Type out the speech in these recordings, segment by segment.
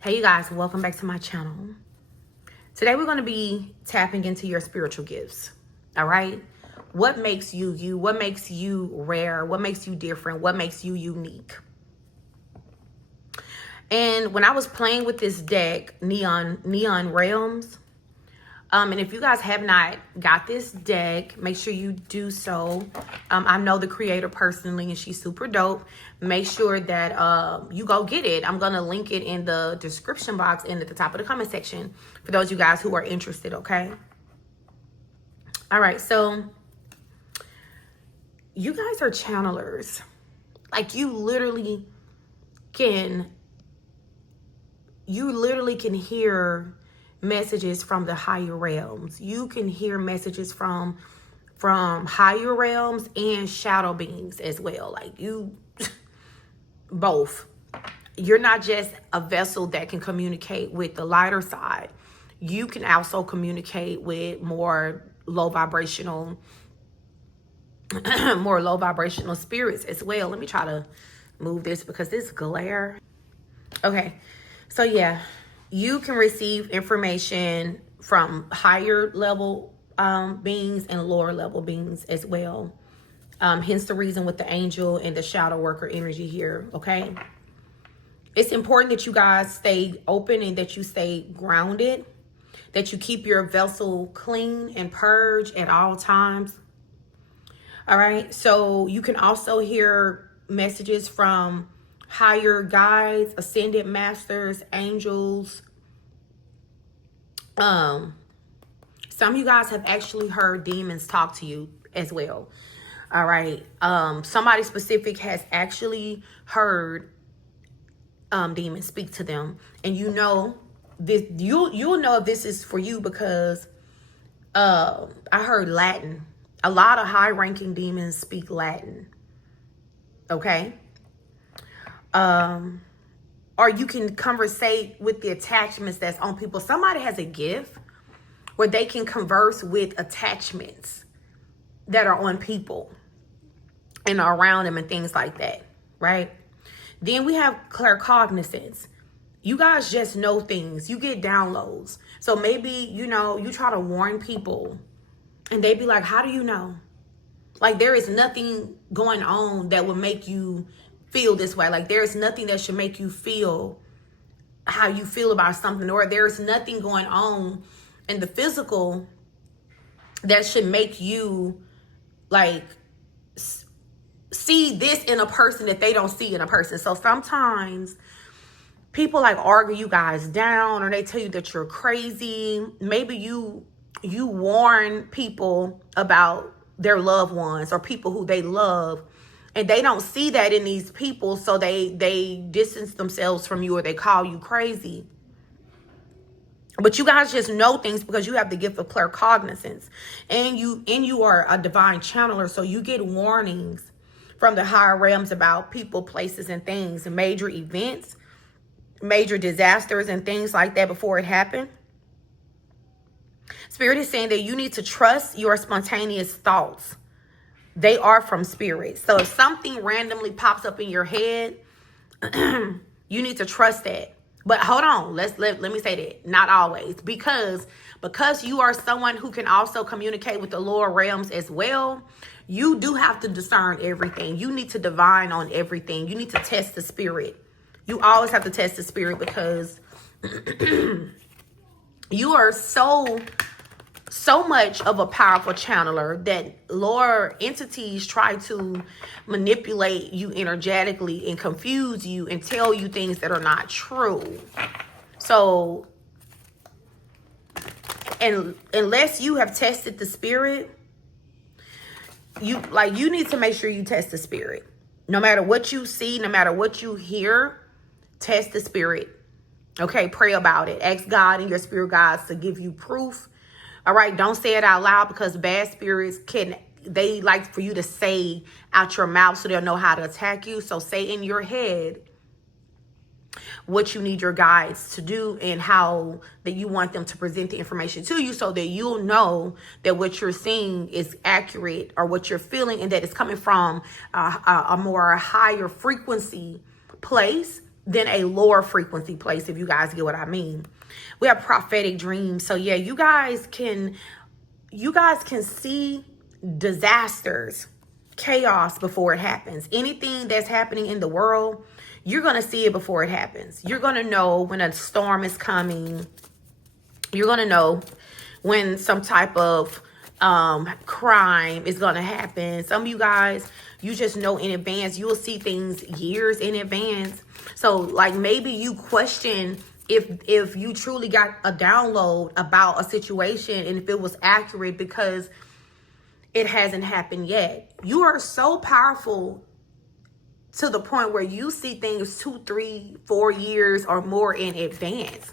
Hey you guys, welcome back to my channel. Today we're going to be tapping into your spiritual gifts. All right? What makes you you? What makes you rare? What makes you different? What makes you unique? And when I was playing with this deck, Neon Realms, and if you guys have not got this deck, make sure you do so. I know the creator personally, and she's super dope. Make sure that you go get it. I'm going to link it in the description box and at the top of the comment section for those of you guys who are interested, okay? All right, so you guys are channelers. Like you literally can hear messages from the higher realms. You can hear messages from higher realms and shadow beings as well. Like you both. You're not just a vessel that can communicate with the lighter side. You can also communicate with more low vibrational spirits as well. Let me try to move this because this glare. Okay. So yeah, you can receive information from higher level beings and lower level beings as well. Hence the reason with the angel and the shadow worker energy here, okay? It's important that you guys stay open and that you stay grounded, that you keep your vessel clean and purged at all times. All right, so you can also hear messages from higher guides, ascended masters, angels. Some of you guys have actually heard demons talk to you as well. All right. Somebody specific has actually heard demons speak to them, and you know this. You'll know if this is for you because I heard Latin. A lot of high-ranking demons speak Latin. Okay. Or you can conversate with the attachments that's on people. Somebody has a gift where they can converse with attachments that are on people and are around them and things like that, right? Then we have claircognizance. You guys just know things. You get downloads. So maybe, you try to warn people and they be like, how do you know? Like there is nothing going on that would make you feel this way. Like there is nothing that should make you feel how you feel about something, or there's nothing going on in the physical that should make you like see this in a person that they don't see in a person. So sometimes people like argue you guys down, or they tell you that you're crazy. Maybe you warn people about their loved ones or people who they love, and they don't see that in these people, so they distance themselves from you, or they call you crazy. But you guys just know things because you have the gift of claircognizance, and you are a divine channeler, so you get warnings from the higher realms about people, places, and things, and major events, major disasters, and things like that before it happened. Spirit is saying that you need to trust your spontaneous thoughts. They are from spirit. So if something randomly pops up in your head, you need to trust that. But hold on, let me say that. Not always. Because you are someone who can also communicate with the lower realms as well, you do have to discern everything. You need to divine on everything. You need to test the spirit. You always have to test the spirit because you are so much of a powerful channeler that lower entities try to manipulate you energetically and confuse you and tell you things that are not true. So, and unless you have tested the spirit, you need to make sure you test the spirit. No matter what you see, no matter what you hear, test the spirit. Okay, pray about it. Ask God and your spirit guides to give you proof. All right, don't say it out loud because bad spirits they like for you to say out your mouth so they'll know how to attack you. So say in your head what you need your guides to do and how that you want them to present the information to you, so that you'll know that what you're seeing is accurate, or what you're feeling, and that it's coming from a more higher frequency place than a lower frequency place, if you guys get what I mean. We have prophetic dreams. So yeah, you guys can see disasters, chaos before it happens. Anything that's happening in the world, you're going to see it before it happens. You're going to know when a storm is coming. You're going to know when some type of crime is going to happen. Some of you guys, you just know in advance. You will see things years in advance. So like maybe you question if you truly got a download about a situation and if it was accurate, because it hasn't happened yet. You are so powerful to the point where you see things 2, 3, 4 years or more in advance.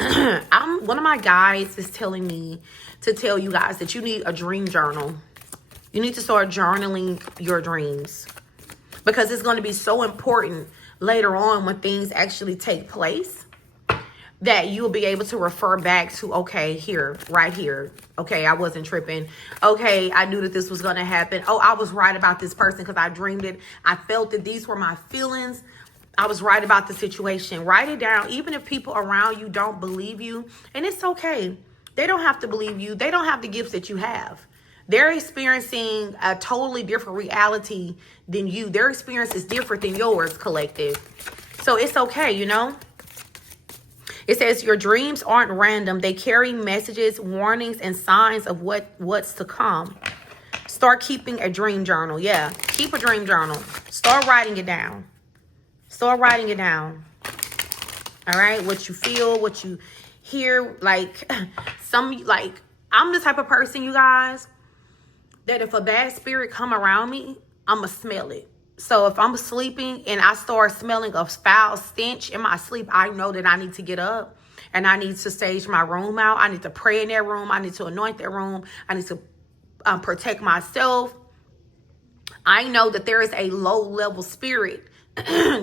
One of my guides is telling me to tell you guys that you need a dream journal. You need to start journaling your dreams, because it's going to be so important later on when things actually take place, that you'll be able to refer back to, okay, here, right here. Okay, I wasn't tripping. Okay, I knew that this was going to happen. Oh, I was right about this person because I dreamed it. I felt that these were my feelings. I was right about the situation. Write it down. Even if people around you don't believe you, and it's okay. They don't have to believe you. They don't have the gifts that you have. They're experiencing a totally different reality than you. Their experience is different than yours, collective. So it's okay, you know? It says your dreams aren't random. They carry messages, warnings, and signs of what's to come. Start keeping a dream journal. Yeah, keep a dream journal. Start writing it down. Start writing it down. All right, what you feel, what you hear. Like I'm the type of person, you guys, that if a bad spirit come around me, I'ma smell it. So if I'm sleeping and I start smelling a foul stench in my sleep, I know that I need to get up and I need to stage my room out. I need to pray in that room. I need to anoint that room. I need to protect myself. I know that there is a low-level spirit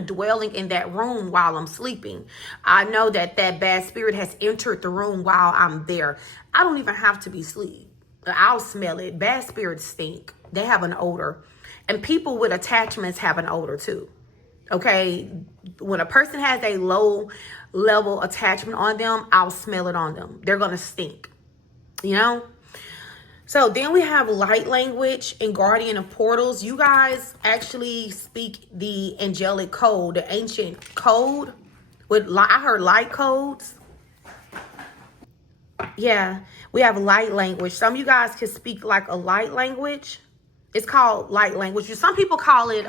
dwelling in that room while I'm sleeping. I know that that bad spirit has entered the room while I'm there. I don't even have to be asleep. I'll smell it. Bad spirits stink. They have an odor. And people with attachments have an odor too. Okay? When a person has a low level attachment on them, I'll smell it on them. They're going to stink. You know? So then we have light language and guardian of portals. You guys actually speak the angelic code, the ancient code. I heard light codes. Yeah, we have light language. Some of you guys can speak like a light language. It's called light language. Some people call it,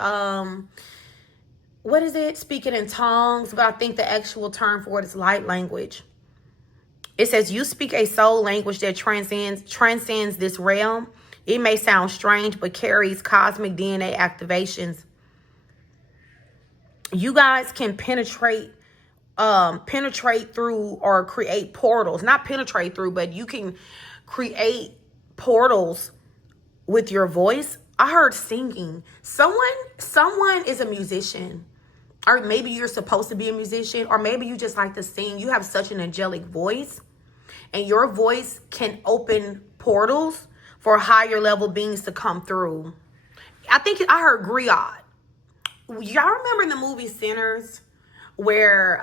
what is it? Speaking in tongues. But I think the actual term for it is light language. It says you speak a soul language that transcends this realm. It may sound strange, but carries cosmic DNA activations. You guys can penetrate through or create portals. Not penetrate through, but you can create portals with your voice. I heard singing. Someone is a musician. Or maybe you're supposed to be a musician. Or maybe you just like to sing. You have such an angelic voice. And your voice can open portals for higher level beings to come through. I think I heard griot. Y'all remember in the movie Sinners where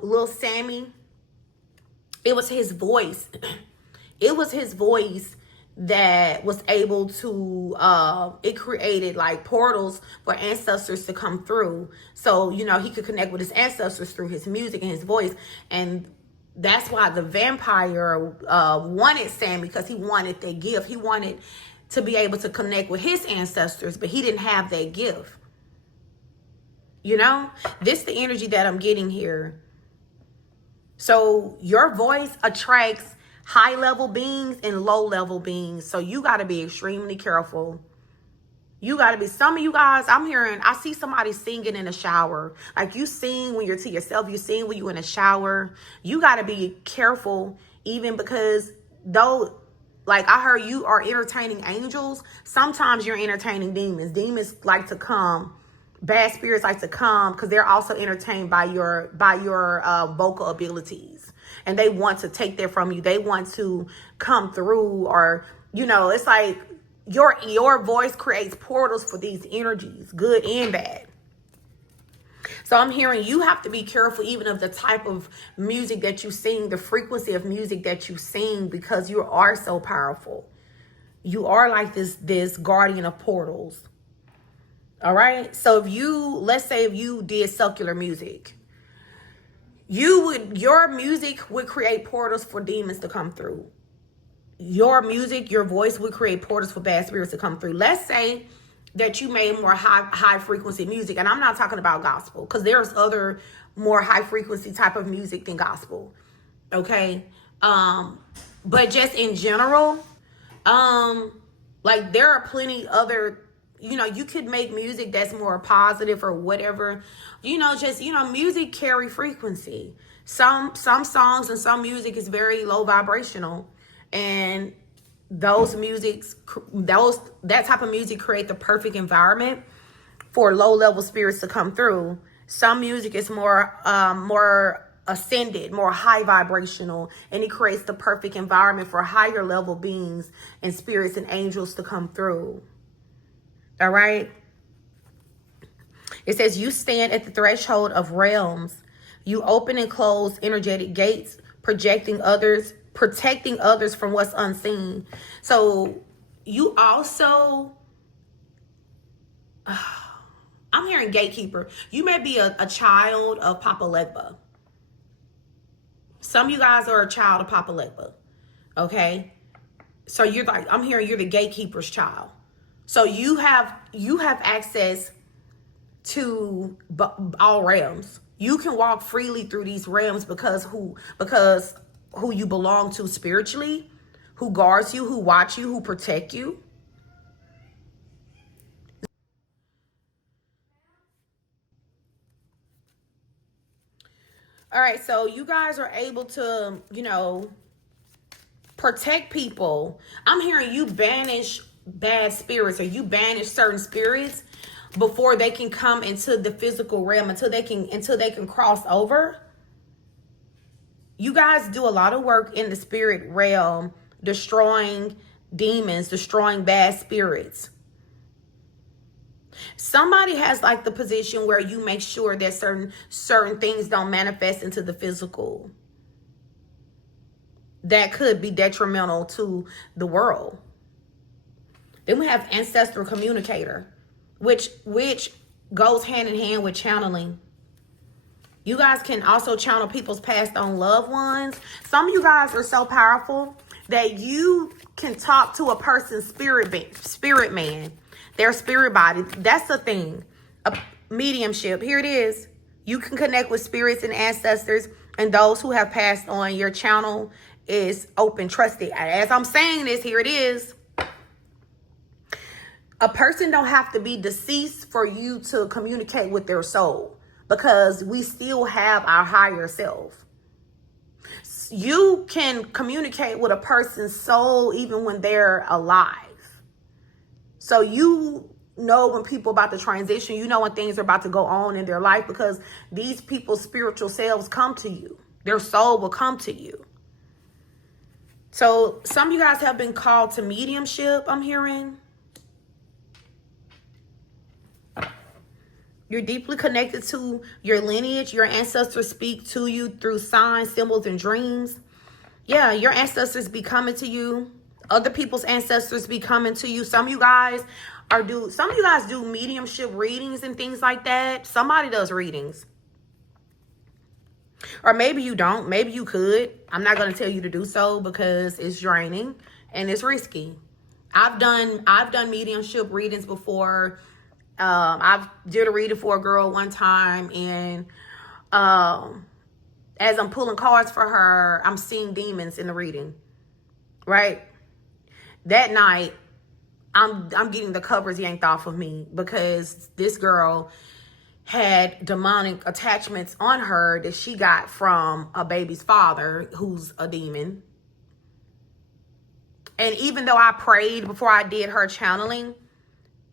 Lil Sammy, it was his voice. It was his voice that was able to, it created like portals for ancestors to come through. So, you know, he could connect with his ancestors through his music and his voice. And that's why the vampire wanted Sammy, because he wanted that gift. He wanted to be able to connect with his ancestors, but he didn't have that gift. You know, this is the energy that I'm getting here. So your voice attracts high-level beings and low-level beings. So you got to be extremely careful. You got to be, some of you guys, I see somebody singing in the shower. Like you sing when you're to yourself, you sing when you're in a shower. You got to be careful, even because though, like I heard you are entertaining angels, sometimes you're entertaining demons. Demons like to come. Bad spirits like to come because they're also entertained by your vocal abilities. And they want to take that from you. They want to come through, or, you know, it's like your voice creates portals for these energies, good and bad. So I'm hearing you have to be careful even of the type of music that you sing, the frequency of music that you sing, because you are so powerful. You are like this guardian of portals. All right. So if you, let's say if you did secular music, your music would create portals for demons to come through. Your music, your voice would create portals for bad spirits to come through. Let's say that you made more high frequency music, and I'm not talking about gospel, because there's other more high frequency type of music than gospel. Okay. But just in general, like there are plenty other, you could make music that's more positive or whatever, music carry frequency. Some songs and some music is very low vibrational, and that type of music create the perfect environment for low level spirits to come through. Some music is more ascended, more high vibrational, and it creates the perfect environment for higher level beings and spirits and angels to come through. All right. It says you stand at the threshold of realms. You open and close energetic gates, protecting others from what's unseen. So you also, I'm hearing gatekeeper. You may be a child of Papa Legba. Some of you guys are a child of Papa Legba. Okay. So you're like, I'm hearing you're the gatekeeper's child. So you have access to all realms. You can walk freely through these realms because who you belong to spiritually, who guards you, who watch you, who protect you. All right, so you guys are able to, protect people. I'm hearing you banish bad spirits, or you banish certain spirits before they can come into the physical realm, until they can cross over. You guys do a lot of work in the spirit realm, destroying demons, destroying bad spirits. Somebody has like the position where you make sure that certain things don't manifest into the physical that could be detrimental to the world. Then we have ancestral communicator, which goes hand in hand with channeling. You guys can also channel people's passed on loved ones. Some of you guys are so powerful that you can talk to a person's spirit man, their spirit body. That's the thing. A mediumship. Here it is. You can connect with spirits and ancestors and those who have passed on. Your channel is open, trusted. As I'm saying this, here it is. A person don't have to be deceased for you to communicate with their soul, because we still have our higher self. You can communicate with a person's soul even when they're alive. So you know when people about to transition, you know when things are about to go on in their life, because these people's spiritual selves come to you. Their soul will come to you. So some of you guys have been called to mediumship, I'm hearing. You're deeply connected to your lineage. Your ancestors speak to you through signs, symbols, and dreams. Yeah, your ancestors be coming to you. Other people's ancestors be coming to you. Some of you guys do mediumship readings and things like that. Somebody does readings. Or maybe you don't. Maybe you could. I'm not going to tell you to do so because it's draining and it's risky. I've done mediumship readings before. I did a reading for a girl one time, and as I'm pulling cards for her, I'm seeing demons in the reading. Right? That night, I'm getting the covers yanked off of me because this girl had demonic attachments on her that she got from a baby's father who's a demon. And even though I prayed before I did her channeling,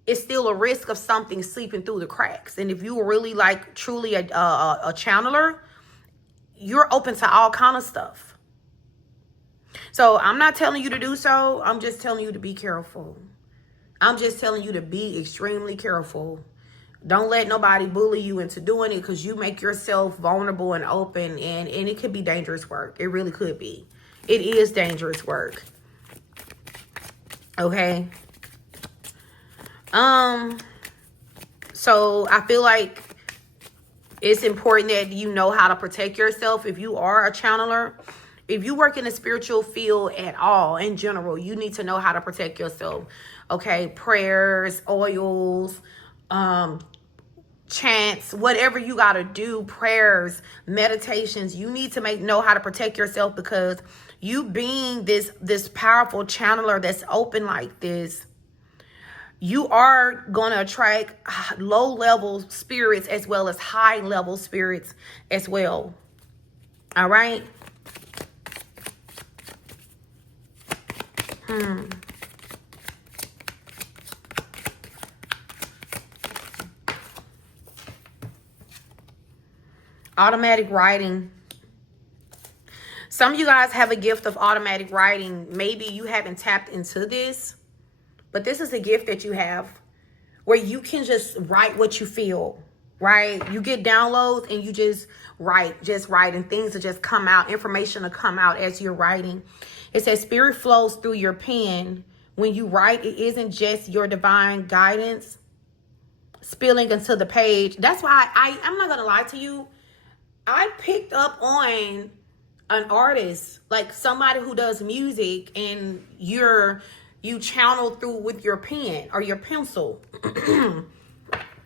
it's still a risk of something seeping through the cracks. And if you were really like truly a channeler, you're open to all kind of stuff. So I'm not telling you to do so. I'm just telling you to be careful. I'm just telling you to be extremely careful Don't let nobody bully you into doing it, because you make yourself vulnerable and open, and it could be dangerous work. It really could be. It is dangerous work. Okay. So I feel like it's important that you know how to protect yourself. If you are a channeler, if you work in the spiritual field at all, in general, you need to know how to protect yourself. Okay, prayers, oils, chants, whatever you got to do, prayers, meditations, you need to know how to protect yourself, because you being this powerful channeler that's open like this, you are going to attract low-level spirits as well as high-level spirits as well. All right? Automatic writing. Some of you guys have a gift of automatic writing. Maybe you haven't tapped into this, but this is a gift that you have where you can just write what you feel, right? You get downloads and you just write, and things will just come out. Information will come out as you're writing. It says spirit flows through your pen. When you write, it isn't just your divine guidance spilling into the page. That's why I'm not going to lie to you. I picked up on an artist, like somebody who does music, and you channel through with your pen or your pencil.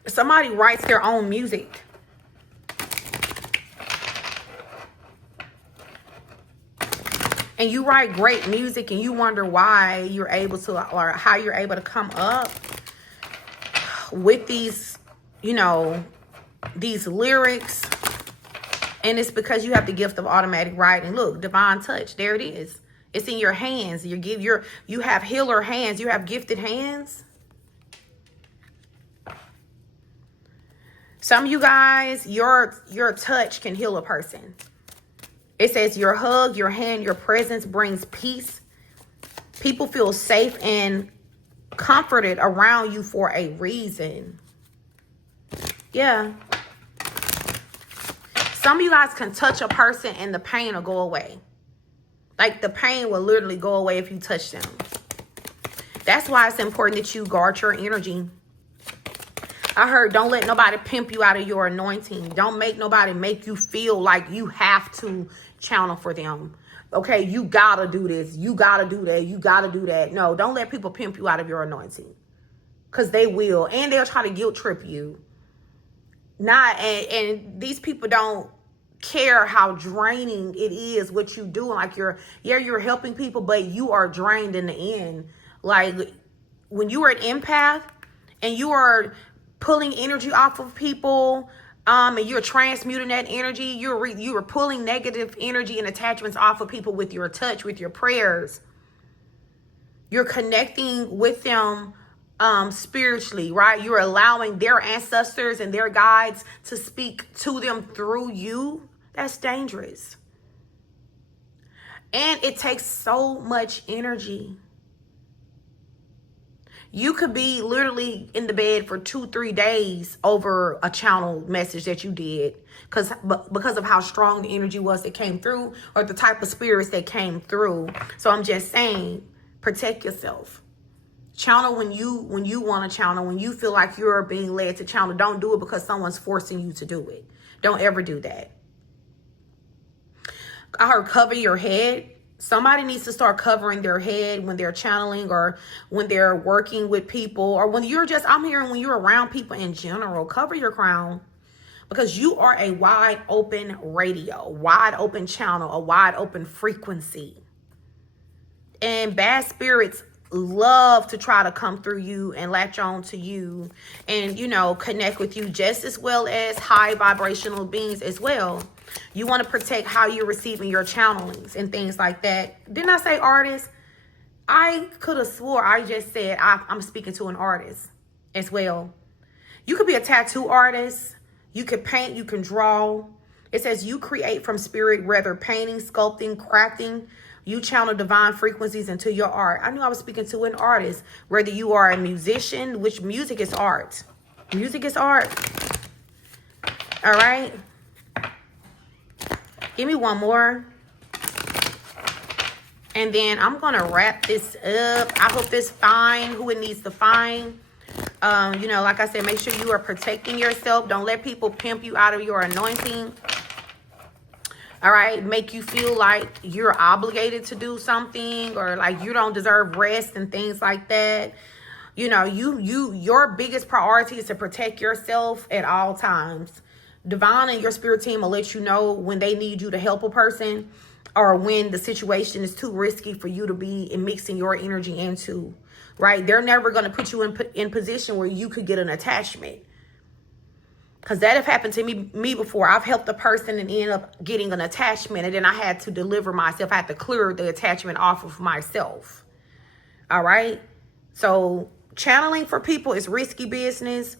Somebody writes their own music. And you write great music, and you wonder why you're able to, or how you're able to come up with these, these lyrics. And it's because you have the gift of automatic writing. Look, divine touch. There it is. It's in your hands. You have healer hands. You have gifted hands. Some of you guys, your touch can heal a person. It says your hug, your hand, your presence brings peace. People feel safe and comforted around you for a reason. Yeah. Some of you guys can touch a person and the pain will go away. Like the pain will literally go away if you touch them. That's why it's important that you guard your energy. I heard don't let nobody pimp you out of your anointing. Don't make nobody make you feel like you have to channel for them. Okay, you gotta do this. You gotta do that. You gotta do that. No, don't let people pimp you out of your anointing. Because they will. And they'll try to guilt trip you. And these people don't care how draining it is what you do. Like you're helping people, but you are drained in the end. Like when you are an empath and you are pulling energy off of people, and you're transmuting that energy, you are pulling negative energy and attachments off of people with your touch, with your prayers. You're connecting with them spiritually, right? You're allowing their ancestors and their guides to speak to them through you. That's dangerous. And it takes so much energy. You could be literally in the bed for 2-3 days over a channel message that you did because of how strong the energy was that came through, or the type of spirits that came through. So I'm just saying, protect yourself. Channel when you want to channel, when you feel like you're being led to channel. Don't do it because someone's forcing you to do it. Don't ever do that. I heard cover your head. Somebody needs to start covering their head when they're channeling, or when they're working with people, or when I'm hearing when you're around people in general. Cover your crown, because you are a wide open radio, wide open channel, a wide open frequency. And bad spirits love to try to come through you and latch on to you and, connect with you, just as well as high vibrational beings as well. You want to protect how you're receiving your channelings and things like that. Didn't I say artist? I could have swore I just said I'm speaking to an artist as well. You could be a tattoo artist. You could paint. You can draw. It says you create from spirit, whether painting, sculpting, crafting. You channel divine frequencies into your art. I knew I was speaking to an artist. Whether you are a musician, which music is art. Music is art. All right. Give me one more. And then I'm going to wrap this up. I hope this find who it needs to find. You know, like I said, make sure you are protecting yourself. Don't let people pimp you out of your anointing. All right. Make you feel like you're obligated to do something, or like you don't deserve rest and things like that. You know, your biggest priority is to protect yourself at all times. Divine and your spirit team will let you know when they need you to help a person, or when the situation is too risky for you to be mixing your energy into, right? They're never going to put you in position where you could get an attachment. Because that have happened to me before. I've helped a person and end up getting an attachment, and then I had to deliver myself. I had to clear the attachment off of myself. All right? So channeling for people is risky business.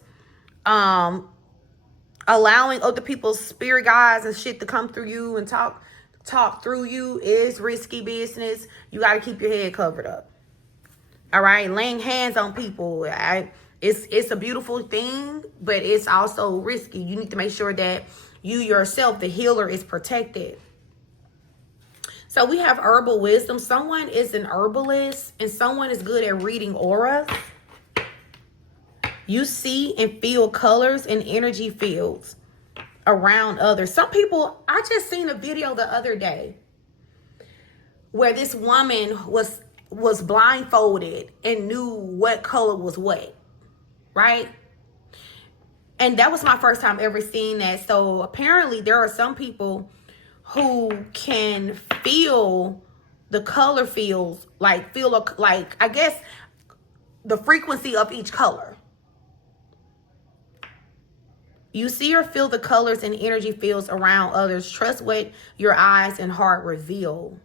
Allowing other people's spirit guides and shit to come through you and talk through you is risky business. You got to keep your head covered up. All right. Laying hands on people. It's a beautiful thing, but it's also risky. You need to make sure that you yourself, the healer, is protected. So we have herbal wisdom. Someone is an herbalist and someone is good at reading auras. You see and feel colors and energy fields around others. Some people, I just seen a video the other day where this woman was blindfolded and knew what color was what, right? And that was my first time ever seeing that. So apparently there are some people who can feel the color fields, like I guess the frequency of each color. You see or feel the colors and energy fields around others. Trust what your eyes and heart reveal.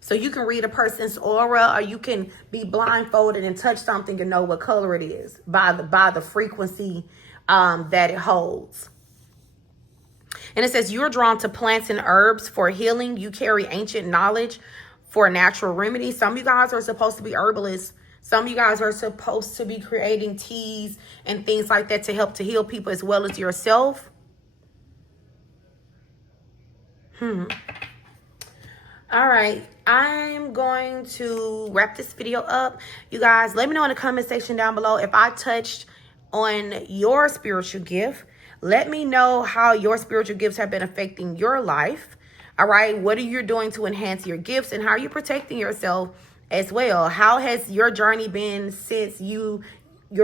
So you can read a person's aura, or you can be blindfolded and touch something and know what color it is by the frequency that it holds. And it says you're drawn to plants and herbs for healing. You carry ancient knowledge for natural remedies. Some of you guys are supposed to be herbalists. Some of you guys are supposed to be creating teas and things like that to help to heal people as well as yourself. All right. I'm going to wrap this video up. You guys, let me know in the comment section down below if I touched on your spiritual gift. Let me know how your spiritual gifts have been affecting your life. All right. What are you doing to enhance your gifts, and how are you protecting yourself as well? How has your journey been since your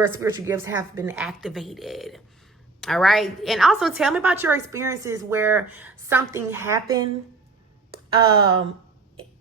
spiritual gifts have been activated? All right. And also tell me about your experiences where something happened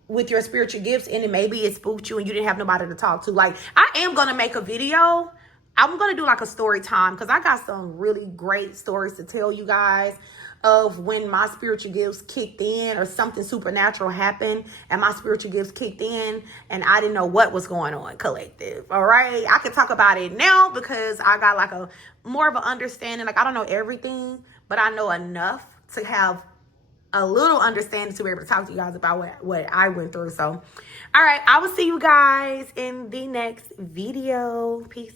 with your spiritual gifts, and maybe it spooked you and you didn't have nobody to talk to. Like, I am going to make a video. I'm going to do like a story time, because I got some really great stories to tell you guys of when my spiritual gifts kicked in, or something supernatural happened and my spiritual gifts kicked in and I didn't know what was going on, collective. All right. I can talk about it now because I got like a more of an understanding. Like, I don't know everything, but I know enough to have a little understanding to be able to talk to you guys about what I went through. So, all right. I will see you guys in the next video. Peace.